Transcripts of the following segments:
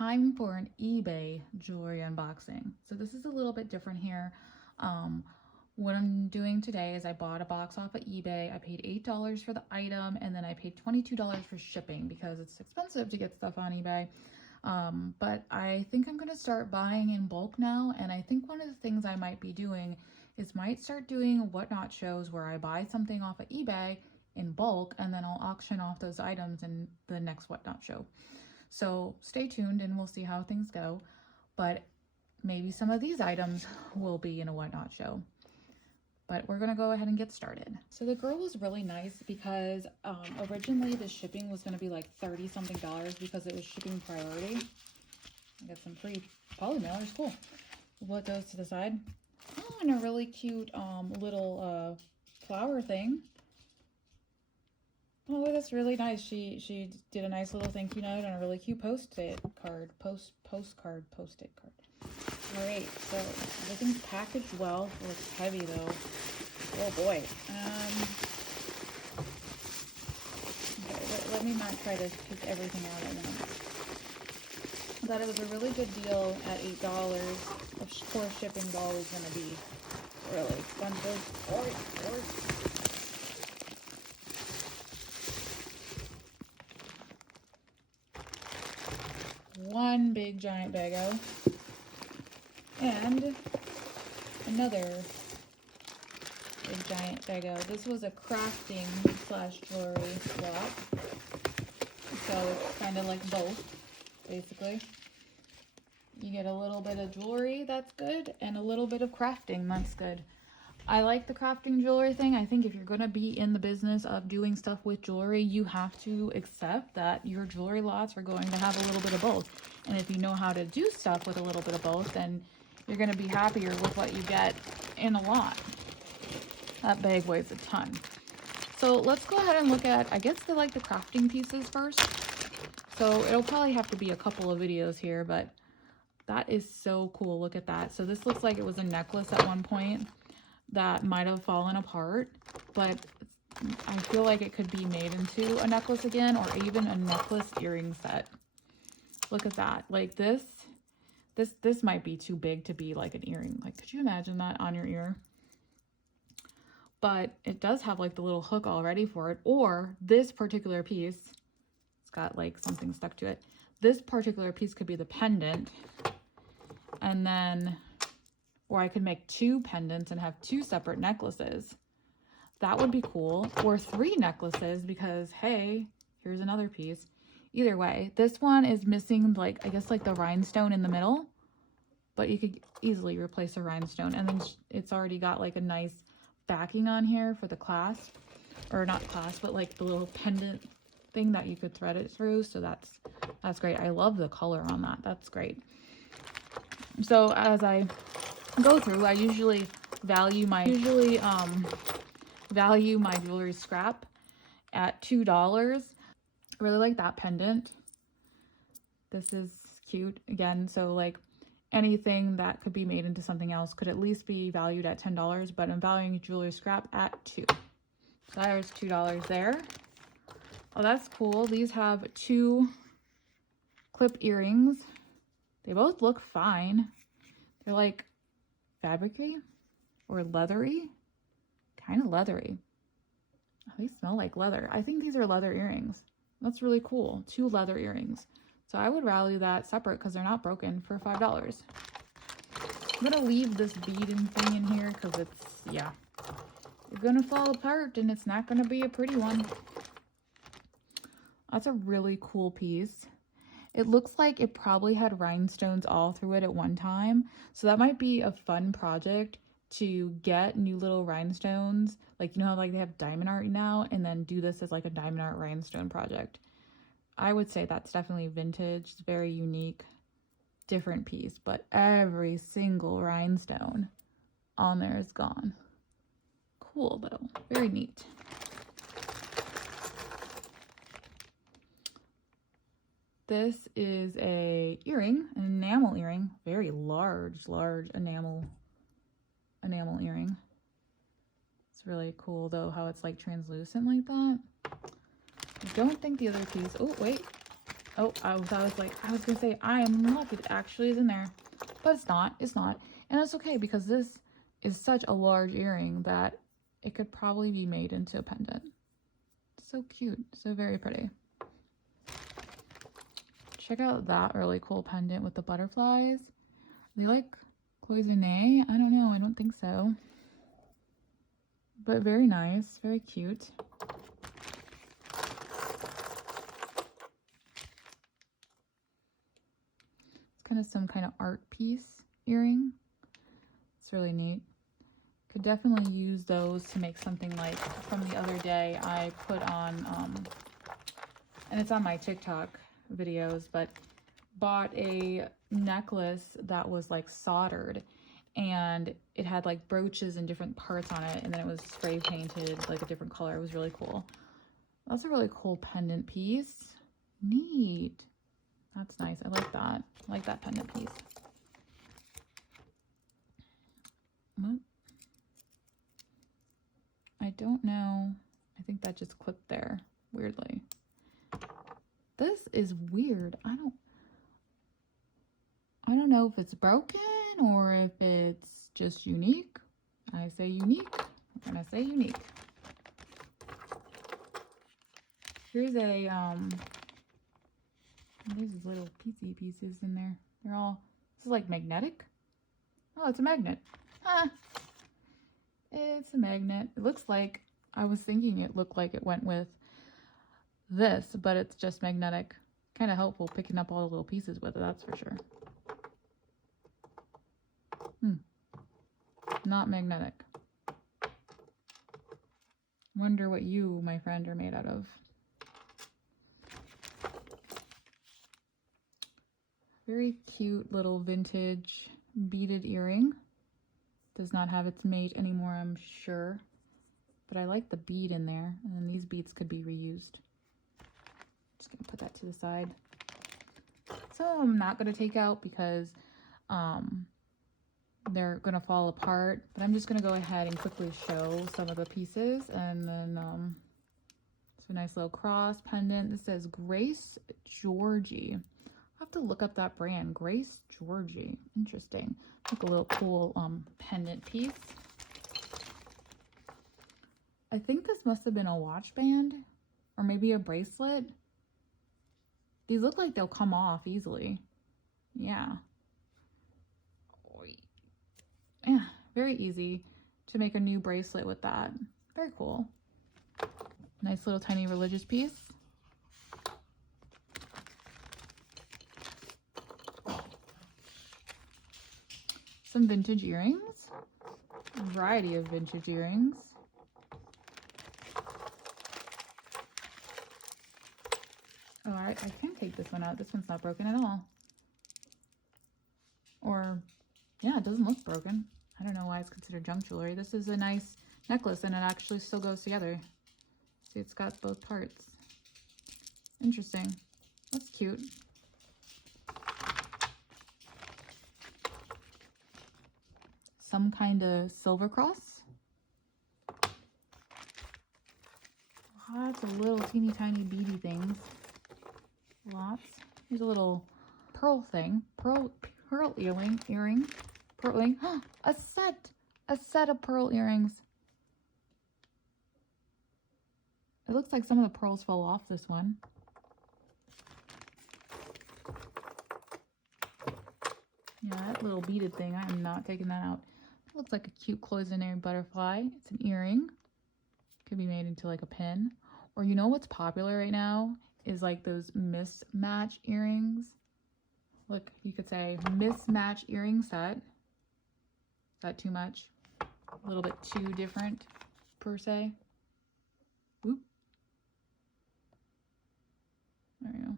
time for an eBay jewelry unboxing. So this is a little bit different here. What I'm doing today is I bought a box off of eBay. I paid $8 for the item, and then I paid $22 for shipping because it's expensive to get stuff on eBay. But I think I'm going to start buying in bulk now, and I think one of the things I might be doing is might start doing whatnot shows where I buy something off of eBay in bulk, and then I'll auction off those items in the next whatnot show. So stay tuned and we'll see how things go. But maybe some of these items will be in a whatnot show. But we're gonna go ahead and get started. So the girl was really nice because originally the shipping was gonna be like $30-something because it was shipping priority. I got some pretty poly mailers, cool. What goes to the side? Oh, and a really cute little flower thing. Oh, that's really nice. She did a nice little thank you note on a really cute post-it card. Post-it card. All right, so everything's packaged well. It looks heavy though. Oh boy. Okay, let me not try to pick everything out at once. I thought it was a really good deal at $8. Of course, shipping's always going to be really expensive. All right. One big giant bago and another big giant bago. This was a crafting / jewelry swap, so it's kind of like both, basically. You get a little bit of jewelry, that's good, and a little bit of crafting, that's good. I like the crafting jewelry thing. I think if you're going to be in the business of doing stuff with jewelry, you have to accept that your jewelry lots are going to have a little bit of both. And if you know how to do stuff with a little bit of both, then you're going to be happier with what you get in a lot. That bag weighs a ton. So let's go ahead and look at, I guess, the crafting pieces first. So it'll probably have to be a couple of videos here, but that is so cool. Look at that. So this looks like it was a necklace at one point that might have fallen apart, but I feel like it could be made into a necklace again, or even a necklace earring set. Look at that. Like this might be too big to be like an earring. Like, could you imagine that on your ear? But it does have like the little hook already for it. Or this particular piece, it's got like something stuck to it. This particular piece could be the pendant, and then, or I could make two pendants and have two separate necklaces. That would be cool. Or 3 necklaces, because hey, here's another piece. Either way, this one is missing like, I guess like the rhinestone in the middle, but you could easily replace a rhinestone. And then it's already got like a nice backing on here for the clasp, or not clasp, but like the little pendant thing that you could thread it through. So that's great. I love the color on that. That's great. So as I go through, I usually value my jewelry scrap at $2. I really like that pendant. This is cute again. So like anything that could be made into something else could at least be valued at $10, but I'm valuing jewelry scrap at $2. So there's $2 there. Oh, that's cool. These have 2 clip earrings. They both look fine. They're like fabricy or leathery, kind of leathery. Oh, they smell like leather. I think these are leather earrings. That's really cool. 2 leather earrings. So I would value that separate because they're not broken for $5. I'm gonna leave this beading thing in here because it's, yeah, it's gonna fall apart and it's not gonna be a pretty one. That's a really cool piece. It looks like it probably had rhinestones all through it at one time. So that might be a fun project to get new little rhinestones. Like, you know how like they have diamond art now, and then do this as like a diamond art rhinestone project. I would say that's definitely vintage. It's very unique, different piece, but every single rhinestone on there is gone. Cool though, very neat. This is a earring, an enamel earring, very large enamel earring. It's really cool though how it's like translucent like that. I don't think the other piece, oh wait, Oh, I was like, I was gonna say, I am in luck. It actually is in there. But it's not. It's not. And it's okay because this is such a large earring that it could probably be made into a pendant. So cute. So very pretty. Check out that really cool pendant with the butterflies. Are they like cloisonne? I don't know. I don't think so. But very nice. Very cute. It's kind of some kind of art piece earring. It's really neat. Could definitely use those to make something like from the other day I put on, and it's on my TikTok videos, but bought a necklace that was like soldered and it had like brooches and different parts on it, and then it was spray painted like a different color. It was really cool. That's a really cool pendant piece. Neat. That's nice. I like that. I like that pendant piece. What? I don't know. I think that just clipped there weirdly. This is weird. I don't know if it's broken or if it's just unique. I say unique. I'm gonna say unique. Here's a there's these little piecey pieces in there. They're all, this is like magnetic. Oh, it's a magnet. Huh. It's a magnet. It looks like, I was thinking it looked like it went with this, but it's just magnetic. Kind of helpful picking up all the little pieces with it, that's for sure. Not magnetic. Wonder what you, my friend, are made out of. Very cute little vintage beaded earring. Does not have its mate anymore, I'm sure. But I like the bead in there, and then these beads could be reused. Just gonna put that to the side. So I'm not gonna take out because they're gonna fall apart, but I'm just gonna go ahead and quickly show some of the pieces. And then it's a nice little cross pendant. This says Grace Georgie. I'll have to look up that brand. Grace Georgie. Interesting. Like a little cool pendant piece. I think this must have been a watch band or maybe a bracelet. These look like they'll come off easily. Yeah. Yeah, very easy to make a new bracelet with that. Very cool. Nice little tiny religious piece. Some vintage earrings. A variety of vintage earrings. Oh, I can take this one out. This one's not broken at all. Or, yeah, it doesn't look broken. I don't know why it's considered junk jewelry. This is a nice necklace and it actually still goes together. See, it's got both parts. Interesting. That's cute. Some kind of silver cross. Lots of little teeny tiny beady things. Lots. Here's a little pearl thing. Pearl earring. Pearl earring. A set of pearl earrings. It looks like some of the pearls fell off this one. Yeah, that little beaded thing, I am not taking that out. It looks like a cute cloisonne butterfly. It's an earring. Could be made into like a pin. Or you know what's popular right now is like those mismatch earrings. Look, you could say mismatch earring set. Is that too much? A little bit too different per se. Oop. There we go.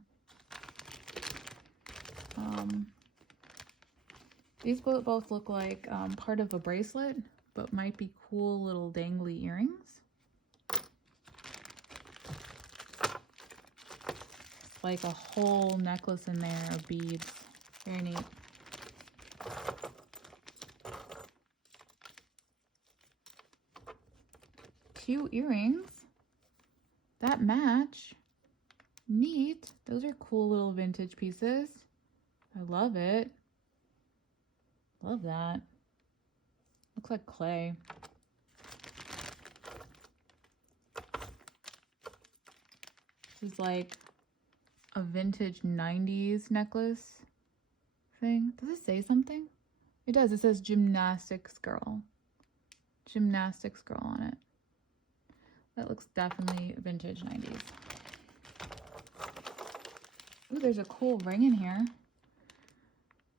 These both look like part of a bracelet, but might be cool little dangly earrings. It's like a whole necklace in there of beads. Very neat. Cute earrings that match Neat. Those are cool little vintage pieces. I love it. Love that. Looks like clay. This is like a vintage 90s necklace thing. Does it say something? It does. It says gymnastics girl. Gymnastics girl on it. That looks definitely vintage 90s. Ooh, there's a cool ring in here.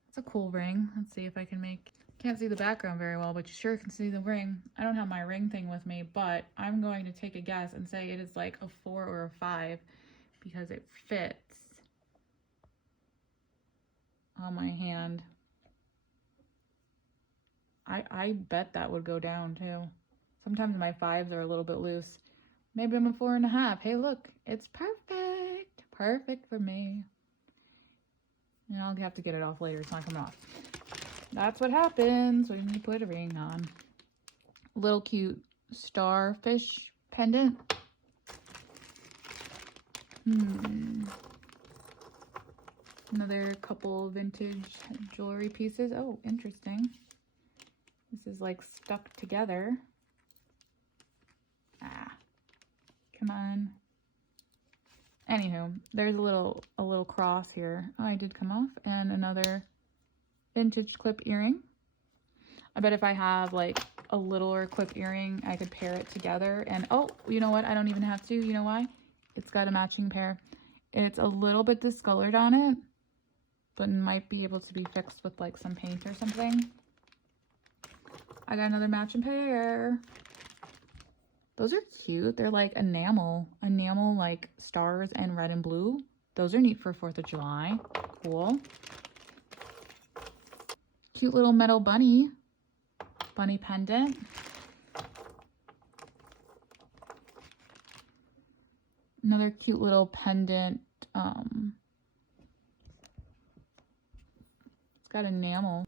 It's a cool ring. Let's see if I can make... Can't see the background very well, but you sure can see the ring. I don't have my ring thing with me, but I'm going to take a guess and say it is like a 4 or a 5 because it fits on my hand. I bet that would go down too. Sometimes my 5s are a little bit loose. Maybe I'm a 4.5. Hey, look, it's perfect. Perfect for me. And I'll have to get it off later. It's not coming off. That's what happens when you put a ring on. Little cute starfish pendant. Another couple vintage jewelry pieces. Oh, interesting. This is like stuck together. Ah, come on. Anywho, there's a little cross here. Oh, I did come off. And another vintage clip earring. I bet if I have like a littler clip earring, I could pair it together. And oh, you know what? I don't even have to. You know why? It's got a matching pair. It's a little bit discolored on it, but might be able to be fixed with like some paint or something. I got another matching pair. Those are cute. They're like enamel like stars and red and blue. Those are neat for 4th of July. Cool. Cute little metal bunny pendant. Another cute little pendant. It's got enamel.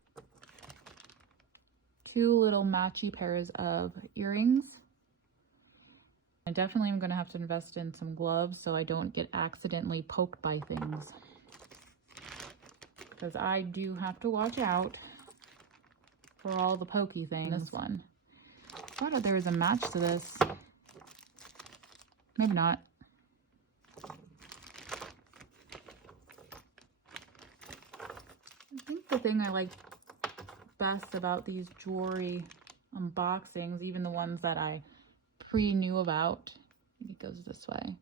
2 little matchy pairs of earrings. I definitely am going to have to invest in some gloves so I don't get accidentally poked by things. Because I do have to watch out for all the pokey things. This one. I thought there was a match to this. Maybe not. I think the thing I like best about these jewelry unboxings, even the ones that I knew about, it goes this way,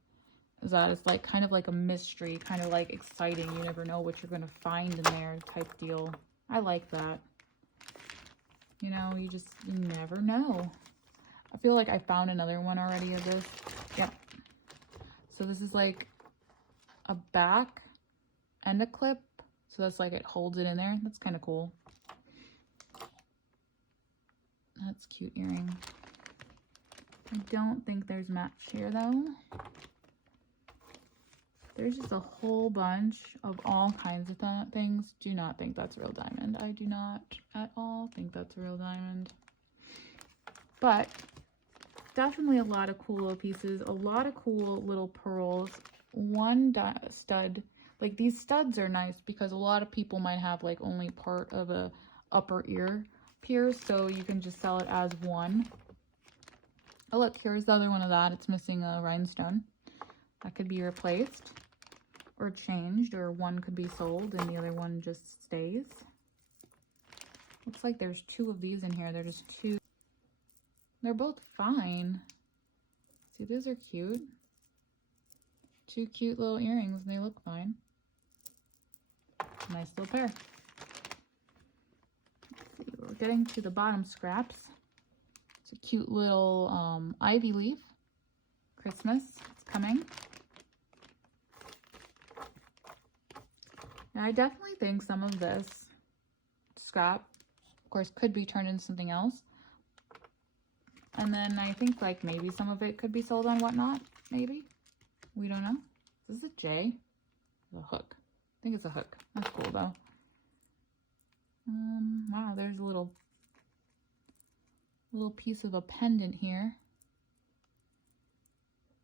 is that it's like kind of like a mystery, kind of like exciting. You never know what you're going to find in there type deal. I like that. You know, you never know. I feel like I found another one already of this. Yep. So this is like a back and a clip. So that's like it holds it in there. That's kind of cool. That's cute earring. I don't think there's match here though. There's just a whole bunch of all kinds of things. Do not think that's real diamond. I do not at all think that's real diamond. But definitely a lot of cool little pieces, a lot of cool little pearls. One stud, like these studs are nice because a lot of people might have like only part of a upper ear pierce, so you can just sell it as one. Oh look, here's the other one of that. It's missing a rhinestone. That could be replaced or changed, or one could be sold and the other one just stays. Looks like there's 2 of these in here. They're just 2. They're both fine. See, those are cute. 2 cute little earrings and they look fine. Nice little pair. Let's see, we're getting to the bottom scraps. It's a cute little ivy leaf. Christmas, it's coming. Now, I definitely think some of this scrap, of course, could be turned into something else. And then I think like maybe some of it could be sold on Whatnot, maybe. We don't know. Is this a J? A hook. I think it's a hook. That's cool though. Wow, there's a little piece of a pendant here.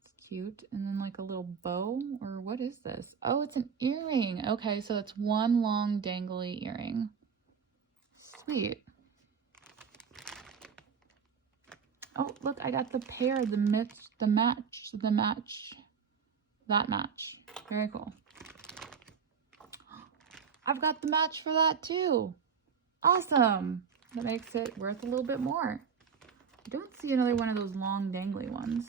It's Cute. And then like a little bow, or what is this? Oh, it's an earring. Okay, so it's one long dangly earring. Sweet. Oh, look, I got the pair, that match. Very cool. I've got the match for that too. Awesome. That makes it worth a little bit more. I don't see another one of those long dangly ones.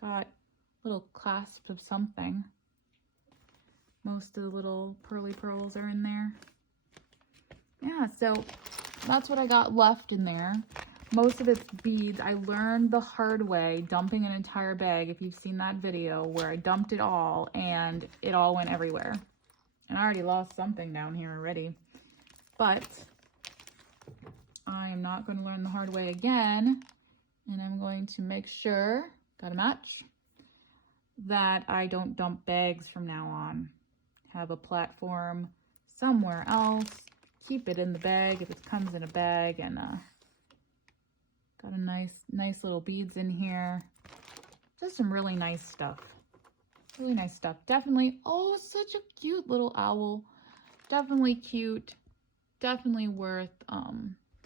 Got a little clasp of something. Most of the little pearly pearls are in there. Yeah, so that's what I got left in there. Most of it's beads. I learned the hard way dumping an entire bag. If you've seen that video where I dumped it all and it all went everywhere. And I already lost something down here already. But I am not going to learn the hard way again. And I'm going to make sure, got a match, that I don't dump bags from now on. Have a platform somewhere else. Keep it in the bag if it comes in a bag, and got a nice little beads in here. Just some really nice stuff. Really nice stuff. Definitely, oh, such a cute little owl. Definitely cute. Definitely worth the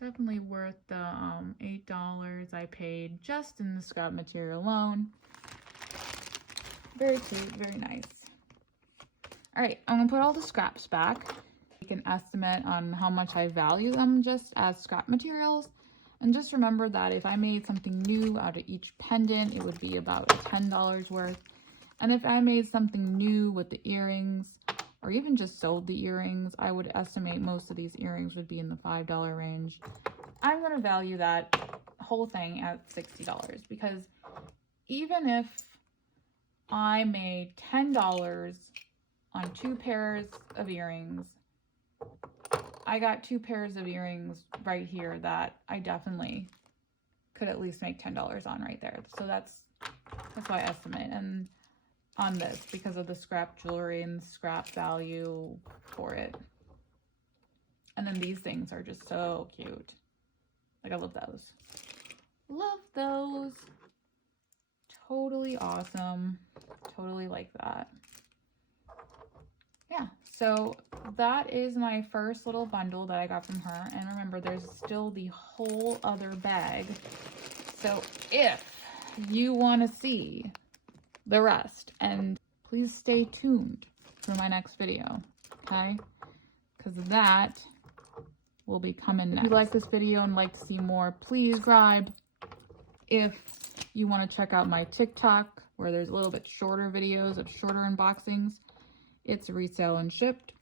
$8 I paid just in the scrap material alone. Very cute, very nice. All right, I'm gonna put all the scraps back. Make an estimate on how much I value them just as scrap materials. And just remember that if I made something new out of each pendant, it would be about $10 worth. And if I made something new with the earrings, or even just sold the earrings, I would estimate most of these earrings would be in the $5 range. I'm gonna value that whole thing at $60 because even if I made $10 on 2 pairs of earrings, I got 2 pairs of earrings right here that I definitely could at least make $10 on right there. So that's why I estimate. And on this, because of the scrap jewelry and the scrap value for it. And then these things are just so cute. Like, I love those. Love those. Totally awesome. Totally like that. Yeah, so that is my first little bundle that I got from her. And remember, there's still the whole other bag. So if you want to see the rest, and please stay tuned for my next video, okay? Because that will be coming next. If you like this video and like to see more, please subscribe. If you want to check out my TikTok, where there's a little bit shorter videos of shorter unboxings, it's Resell and Shipped.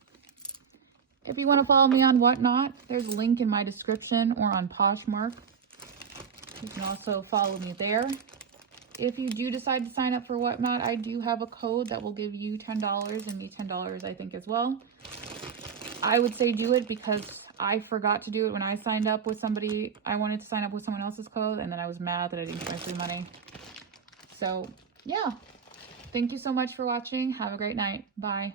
If you want to follow me on Whatnot, there's a link in my description or on Poshmark. You can also follow me there. If you do decide to sign up for Whatnot, I do have a code that will give you $10 and me $10, I think, as well. I would say do it because I forgot to do it when I signed up with somebody. I wanted to sign up with someone else's code, and then I was mad that I didn't get my free money. So, yeah. Thank you so much for watching. Have a great night. Bye.